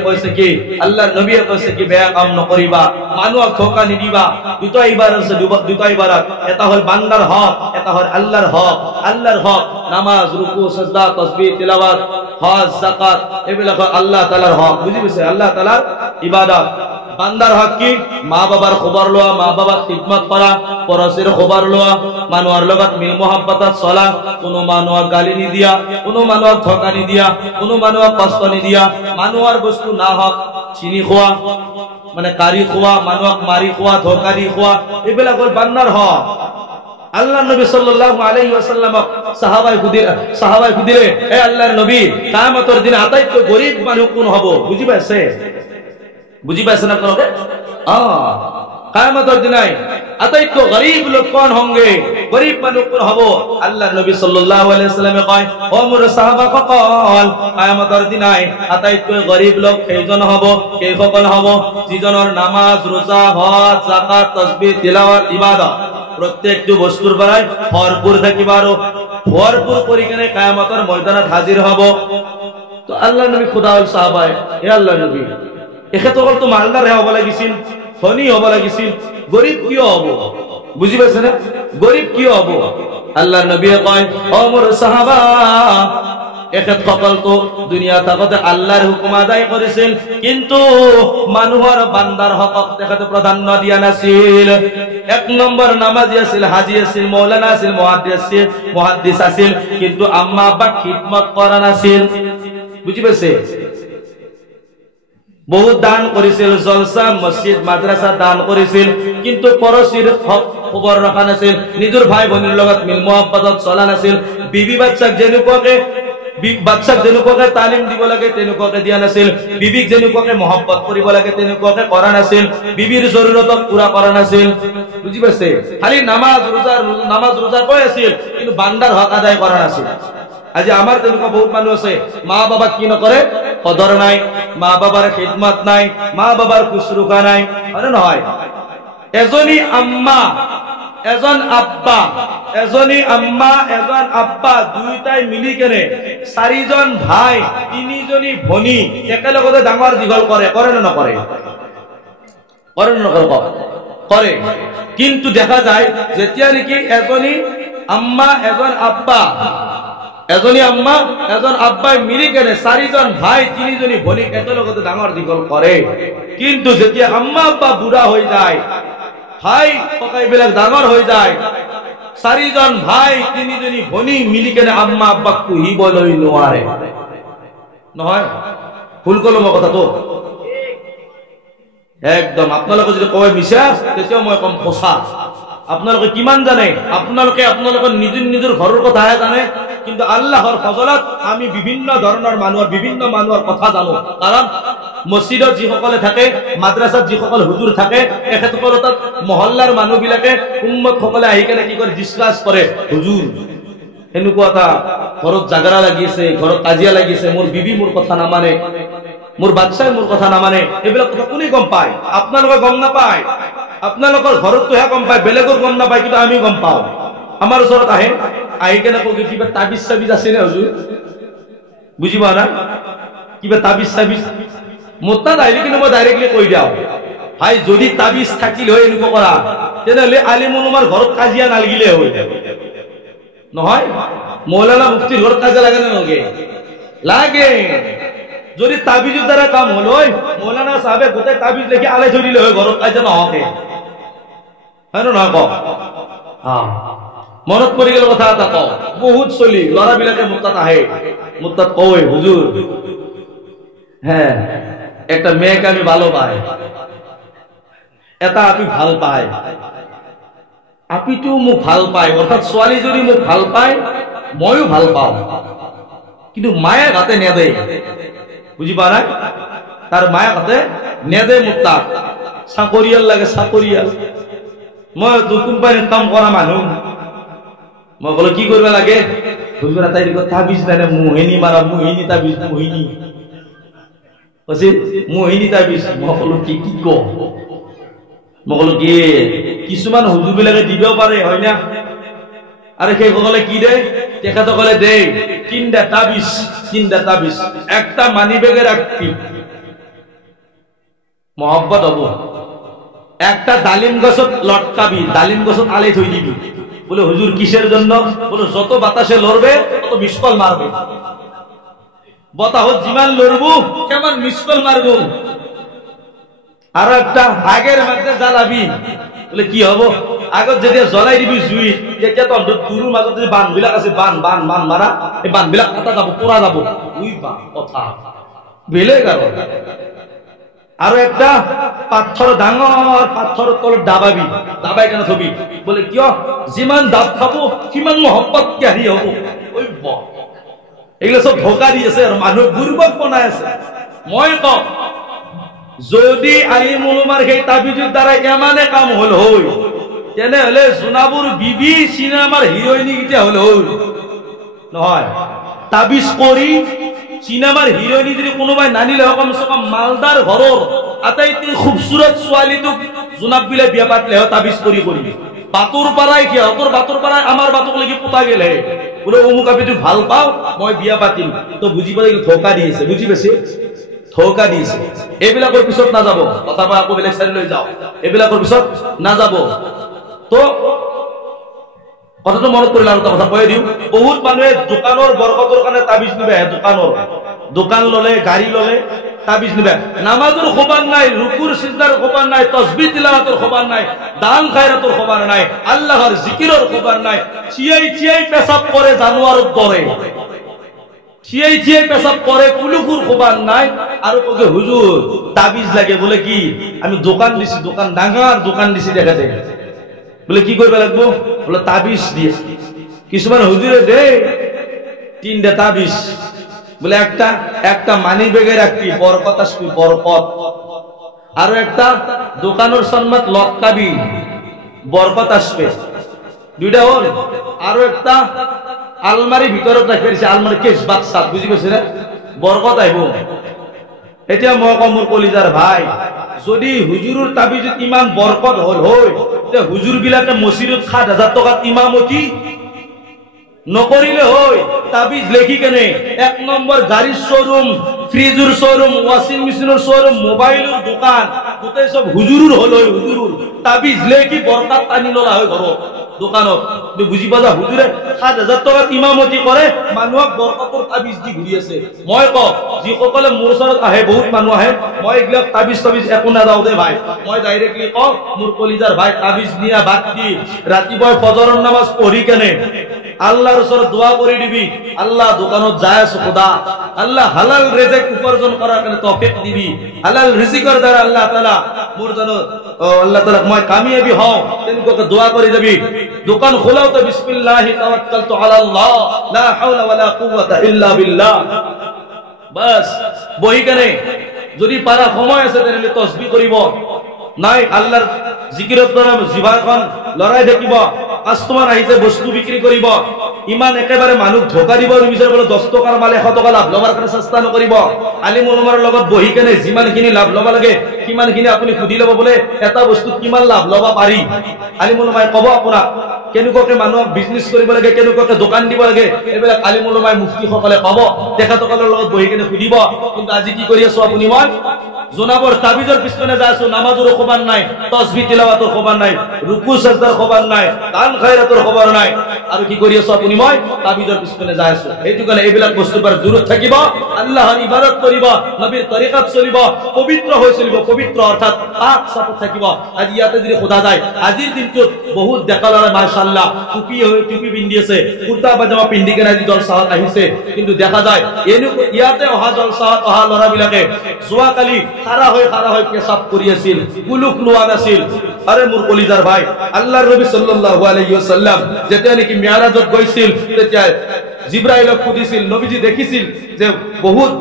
কইছে কি বেয়া কাম নকৰিবা মানুহক ধোকা নিদিবা দুটা ইবাৰত আছে দুটা ইবাৰত এটা হল বান্দাৰ হক এটা হল আল্লাহৰ হক নামাজ রুকু সিজদা তাসবিহ তিলাওয়াত হজ যাকাত এবিলাক আল্লাহ তাআলার হক বুঝি পাইছে আল্লাহ তাআলার ইবাদত বান্দার হক কি মা বাবার খবর লওয়া মা বাবার খিদমত করা পরশের খবর লওয়া মানুহৰ লগত মিল মোহাব্বতত চলা কোনো মানুহক গালি নি দিয়া কোনো মানুহক ধকা নি দিয়া কোনো মানুহক কষ্ট নি দিয়া মানুহৰ বস্তু না হক চিনি খোৱা মানে কাৰি খোৱা মানুহক মাৰি খোৱা ধকা দি খোৱা এবিলাক হল বান্দাৰ হক আল্লাহর নবী সাল্লাল্লাহু আলাইহি ওয়াসাল্লামক সাহাবায়ে খুদিলে হে আল্লাহর নবী কিয়ামতের দিন আটাইতকৈ গরীব মানুহ কোন হব বুঝি পাইছে না আপনারা কিয়ামতের দিন আটাইতকৈ গরীব লোক কোন হবে গরীব মানুষ কোন হব আল্লাহর নবী সাল্লাল্লাহু আলাইহি ওয়াসাল্লামে কয় ও মোর সাহাবাসকল কিয়ামতের দিন আটাইতকৈ গরীব লোক কেইজন হব কে সকল হব যিজনৰ নামাজ রোজা হজ যাকাত তাসবিহ তিলাওয়াত ইবাদত প্রত্যেকটি বস্তুর পরায় ভরপুর থাকিবারও ভরপুর পরিমাণে কিয়ামতের ময়দানত হাজির হব তো আল্লাহর নবী খুদাউল সাহাবায়ে হে আল্লাহর নবী এখেতসকল তো মালদার হব লাগিছিল ধনী হব লাগিছিল গরীব কিয় হব বুঝি পাইছে না গরীব কিয় হব আল্লাহর নবী কয় ও মোর সাহাবা এখেত সকল তো দুনিয়া থাকতে আল্লাহর হুকুম আদায় করেছিল কিন্তু মানুহৰ বান্দাৰ হকক তেখেতে প্ৰাধান্য দিয়া নাছিল এক নম্বৰ নামাজি আছিল হাজী আছিল মৌলানা আছিল মুহাদ্দিস আছিল কিন্তু আম্মা আব্বা খিদমত কৰা নাছিল বুঝি পাইছে বহুত দান করেছিল জলসা মসজিদ মাদ্রাসা দান করেছিল কিন্তু পরশীর খবর রাখা নাছিল নিজের ভাই বোনের লগত মিল মোহাব্বতত চলা নাছিল বিবি বাচ্চাক যেনেকুৱাকে তালিম দিব লাগে তেনেকুৱাকে দিয়া নাছিল বিবিক যেনেকুৱাকে মহব্বত কৰিব লাগে তেনেকুৱাকে কৰা নাছিল বিবিৰ জৰুৰতক পুৰা কৰা নাছিল বুজি পাইছে খালি নামাজ ৰোজা কৈ আছিল কিন্তু বান্দাৰ হক আদায় কৰা নাছিল আজি আমাৰ তেনেকুৱা বহুত মানুহ আছে মা বাবাক কি নকৰে কদৰ নাই মা বাবার খিদমত নাই মা বাবার খুশরুকা নাই হয় নহয় এজনী আম্মা এজন আব্বা এজন আব্বা দুইটাই মিলি কেনে চাৰিজন ভাই তিনিজনী ভনী একেলগতে ডাঙৰ দীঘল কৰে না নকৰে কৰে কিন্তু দেখা যায় যেতিয়া নেকি এজনী আম্মা এজন আব্বাই মিলি কেনে চাৰিজন ভাই তিনিজনী ভনী একেলগতে ডাঙৰ দীঘল কৰে কিন্তু যেতিয়া আম্মা আব্বা বুঢ়া হৈ যায় ভাই ককাইবিলাক ডাঙৰ হৈ যায় চাৰিজন ভাই তিনিজনী ভনী মিলি কেনে আম্মা আব্বাক পুহিবলৈ নোৱাৰে নহয় ভুল কলম কথাটো একদম আপোনালোকে যদি কয় মিছা তেতিয়াও মই কম সঁচা আপোনালোকে কিমান জানে আপোনালোকে নিজৰ ঘৰৰ কথাহে জানে কিন্তু আল্লাহৰ ফজলত আমি বিভিন্ন ধৰণৰ মানুহৰ কথা জানো কাৰণ মসজিদত যিসকলে থাকে মাদ্ৰাসাত যিসকল হুজুৰ থাকে এখেতসকলৰ তাত মহল্লাৰ মানুহবিলাকে উম্মত সকলে আহি কেনে কি কৰে ডিসকাস কৰে হুজুৰ এনেকুৱা এটা ঘৰত জাগৰা লাগিছে ঘৰত কাজিয়া লাগিছে মোৰ বিবি মোৰ কথা নামানে মোৰ বাচ্চাই মোৰ কথা নামানে এইবিলাক কথা কোনে গম পায় আপোনালোকে গম নাপায় আপোনালোকৰ ঘৰতহে গম পায় বেলেগৰ গম নাপায় কিন্তু আমি গম পাওঁ আমাৰ ওচৰত আহি কেনে কয় কিবা তাবিজ সাবিজ আছে নে হুজুৰ বুজি পোৱা না কিবা তাবিজ সাবিজ মোতাত আহিলে কিন্তু মই ডাইৰেক্টলি কৈ দিওঁ ভাই যদি তাবিজ থাকিল হয় এনেকুৱা কৰা তেনেহ'লে আলিম উলমাৰ ঘৰত কাজিয়া নালাগিলে হয় নহয় মৌলানা মুফতিৰ ঘৰত কাজিয়া লাগে নালাগে লাগে যদি তাবিজৰ দ্বাৰা কাম হল হয় মৌলানা সাহেবে গোটেই তাবিজ লিখি আলাই থৈ দিলে হয় ঘৰত কাজিয়া নহকে হয় নহয় কওক মনত পৰি গেল কথা এটা কওঁ বহুত চলি ল'ৰাবিলাকে মোৰ তাত আহে মোৰ তাত কয় হুজুৰ হ্যাঁ একটা মেয়েকে আমি ভালো পাই এটা আপি ভাল পায় আপিটো মোক ভাল পায় অর্থাৎ ছোৱালীজনী মোক ভাল পায় ময়ো ভাল পাওঁ কিন্তু মায়ে গাতে নেদে বুঝি পা নাই তার মায়ে গাতে নেদে মোক তাক চাকরিয়াল লাগে চাকরিয়াল মই তো কোম্পানীত কাম কৰা মানুহ মই বলো কি কৰিব লাগে হুজুৰ তাই তাবিজ নাই মোহিনী মাৰা মোহিনী তাবিজ মোহিনী মোহিনী তাবিজ মই কলো কি কওঁ মই কলো কি কিছুমান হুজুৰ বিলাকে দিব পাৰে হয় না আৰু সেইসকলে কি দে তেখেতসকলে দে তিনটা তাবিজ একটা মানি বেগের একটি মহব্বত হব একটা ডালিম গছত লটকাবি ডালিম গছত আলাই থৈ দিবি বলে হুজুর কিসের জন্য বলে যত বাতাসে লড়বে তত মিসকল মারবে বতাহত যিমান লড়বো কেমন মিসকল মারবো। আর একটা আগের মধ্যে জ্বালাবি বলে কি হবো, আগত যেতিয়া জ্বলাই দিবি জুই তেতিয়া তো তুরুর মাজত যে বান বিলাক আছে বান বান বান মারা এই বান বিলাক কাটা যাব, পোড়া যাব। উই বা কথা বেলেগ। আর একটা পাথর ডাঙর পাথর তলত দাবাবি, দাবাই কেন থবি বলে কিয়, যিমান দাব খাবো সিমান মহব্বত ক্যারি হবো। ওই বা এগুলো সব ধোকা দিয়েছে আর মানুহ বুর্বক বনাই আছে। মই কম যদি আলিম উলামাৰ সেই তাবিজৰ দ্বাৰা এমানে কাম হল হয় তেনেহলে জোনাবুৰ বিবি সিনেমাৰ হিৰোইনী কেতিয়া হল হয় নহয়। তাবিজ কৰি সিনেমাৰ হিৰোইনী যদি কোনোবাই নানিলে কমচে কম মালদাৰ ঘৰৰ আটাইতকৈ খুবসুৰত ছোৱালীটোক জোনাব বিলে বিয়া পাতিলে তাবিজ কৰি কৰি বাতুৰ পাৰাই সিহঁতৰ বাতুৰ পাৰাই আমাৰ বাতুক লাগি পোতা গেলে বোলে অমুক আপিটো ভাল পাওঁ মই বিয়া পাতিম। তো বুজি পালে ধোকা দিয়েছে, বুজি পাইছে ধোকা দিয়েছে। এইবিলাকৰ পিছত নাযাব, কথা বা আকৌ বেলেগ চাইড লৈ যাও, এইবিলাকৰ পিছত নাযাব। তো কথাটো মনত পৰিলে আৰু কথা কৈ দিওঁ, বহুত মানুহে দোকানৰ বৰকতৰ কাৰণে তাবিজ নিবে, দোকান ললে গাড়ী ললে তাবিজ নিবে। নামাজৰ খবৰ নাই, রুকুর সিজদার খবর নাই, তসবিহ তিলাওয়াতের খবর নাই, দান খায়রাতের খবর নাই, আল্লাহর জিকিরের খবর নাই, চিয়াই চিয়াই পেশাব করে জানোয়ারের দরে, চিয়াই চিয়াই পেশাব করে কুলুকুর খবর নাই। আর ওকে হুজুর তাবিজ লাগে বলে কি আমি দোকান দিছি, দোকান ডাঙার দোকান দিছি দেখাতে বলে কি করবে লাগবো বলে তাবিজ দিয়ে। কিছুমান হুজুরে দে 3টা তাবিজ বলে একটা একটা মানি ব্যাগে রাখবি বরকত আসবি বরকত, আর একটা দোকানের সম্মত লটকাবি বরকত আসবে, 2টা হল। আর একটা আলমারি ভিতৰত ৰাখি আলমাৰি কেস বাক্সা, বুঝি পাইছে না বৰকত আইব। এতিয়া মই কম মোৰ কলিজাৰ ভাই, যদি হুজুৰৰ তাবিজত ইমান বরকত হল হয় তে হুজুর বিলাকে মসজিদত 7,000 টকাত ইমামতি নকরিলে হয়। তাবিজ লেখি কেনে 1 নম্বর গাড়ির শোরুম, ফ্রিজের শোরুম, ওয়াশিং মেশিনের শোরুম, মোবাইলের দোকান গোটেই সব হুজুরুর হল হয়। হুজুরুর তাবিজ লেখি বরকাত টানি লরা হয় ঘর দোকানত। বুঝি পাজা হুজুরে 7,000 টকাত ইমামতি করে মানুহক বৰকতৰ তাবিজ দি ঘুৰি আছে। মই কওঁ যিসকলে মোৰ ওচৰত আহে, বহুত মানুহ আহে, মই এইবিলাক তাবিজ একো নাযাওঁ দে ভাই, মই ডাইৰেক্টলি কওঁ মোৰ কলিজাৰ ভাই তাবিজ নিয়া বাদ দি ৰাতিপুৱাই ফজৰৰ নামাজ পঢ়ি কেনে আল্লাহৰ ওচৰত দোয়া করে দিবি, আল্লাহ দোকানত যায় আছো খোদা, আল্লাহ হালাল রিজিক উপার্জন করার কারণে তৌফিক দিবি, হালাল রিজিকের দ্বারা আল্লাহ তাআলা মোর জানো আল্লাহ তাআলা মই কামিয়াবি হও, তেনকে দোয়া করে দিবি। দোকান খোলাও তো বিসমিল্লাহ তাওয়াক্কালতু আলাল্লাহ লা হাওলা ওয়ালা কুওয়াতা ইল্লা বিল্লাহ, বাস বহি কেনে যদি পারা সময় আছে তাহলে তাসবিহ করিব, নাই আল্লাহর জিকিরত নাম জিভাখন লড়াই থাকিব। কাস্টমার আহিছে বস্তু বিক্রি করিব, ইমান একেবারে মানুহ ধোকা দিব নিবিচাৰে বলে 10 টকাৰ মাল 100 টকা লাভ লবাৰ কাৰণে চেষ্টা নকৰিব। আলিম উলামাৰ লগত বহি কেনে যিমানখিনি লাভ লবা লাগে কিমানখিনি আপুনি সুধি লব বলে এটা বস্তুত কিমান লাভ লবা পাৰি। আলিম উলামাই কব আপোনাক কেনেকুৱাকে মানুহক বিজনেস কৰিব লাগে, কেনেকুৱাকে দোকান দিব লাগে, এইবিলাক আলিম উলামাই মুফতি সকলে কব, তেখেতসকলৰ লগত বহি কেনে সুধিব। কিন্তু আজি কি কৰি আছো আপুনি, মই জোনাবৰ তাবিজৰ পিছনে যাই আছো, নামাজৰ খবৰ নাই, তাসবিহ তিলাওয়াতৰ খবৰ নাই, ৰুকু সাজদাৰ খবৰ নাই, দান খায়ৰাতৰ খবৰ নাই, আৰু কি কৰি আছো আপুনি, মই তাবিজৰ পিছনে যাই আছো। এইটো কাৰণে এইবিলাক বস্তুৰ পৰা দূৰত থাকিব, আল্লাহৰ ইবাদত কৰিব, নবীৰ তৰিকাত চলিব, পবিত্ৰ হৈ চলিব, পবিত্ৰ অৰ্থাৎ পাক সাফত থাকিব। আজি ইয়াতে যদি খোদা যায়, আজিৰ দিনটোত বহুত ডেকা ল'ৰা মাশাআল্লাহ টুপি পিন্ধি আছে, কুৰ্তা পাজামা পিন্ধি কেনে আজি জলসাত আহিছে, কিন্তু দেখা যায় ইয়াতে অহা জলসাত অহা ল'ৰাবিলাকে যোৱাকালি খাৰা হৈ পেশাব কৰি আছিল, কুলুক লোৱা নাছিল। আৰে মোৰ কলিজাৰ ভাই, আল্লাহৰ নবী সাল্লাল্লাহু আলাইহি ওয়াসাল্লাম যেতিয়া নেকি মিয়াৰাজত গৈছিল তেতিয়া জিব্ৰাইলক সুধিছিল, নবীজি দেখিছিল যে বহুত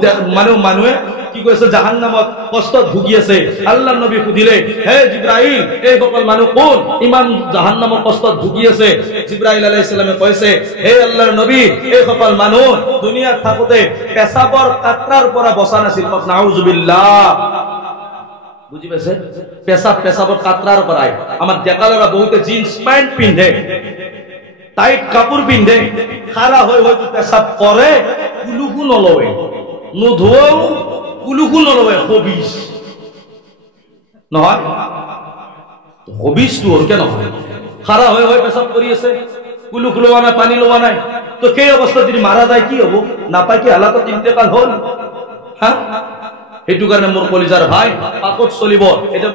মানুহে কি কৈছে জাহান্নামত কষ্টত ভুগি আছে। আল্লাহৰ নবী সুধিলে, হে জিব্ৰাইল এই সকল মানুহ কোন ইমান জাহান্নামত কষ্টত ভুগি আছে? জিব্ৰাইল আলাইহিস সালামে কৈছে, হে আল্লাহৰ নবী এই সকল মানুহ দুনিয়াত থাকোতে পেশাবৰ কাটৰাৰ পৰা বচা নাছিল। নাউজুবিল্লাহ, বুঝি পাইছে? পেশাবৰ কাটৰাৰ পৰাই আমাৰ ডেকালৰা বহুতে জিন্স প্যান্ট পিন্ধে, টাইট কাপোৰ পিন্ধে, খাৰা হৈ পেশাব কৰে, কুলুকু নলৱে, নোধোৱাও কুলুকু নলৱে, হবিজ নহয়, হবিজটো ওৰকে নহয়, খাৰা হৈ পেশাব কৰি আছে, কুলুক লোৱা নাই, পানী লোৱা নাই, তো সেই অৱস্থা যদি মাৰা যায় কি হব নাপাই কি হালাতত ইন্তেকাল হল হা সেইটো কাৰণে মোৰ কলিজাৰ ভাই পাকত চলিব এটা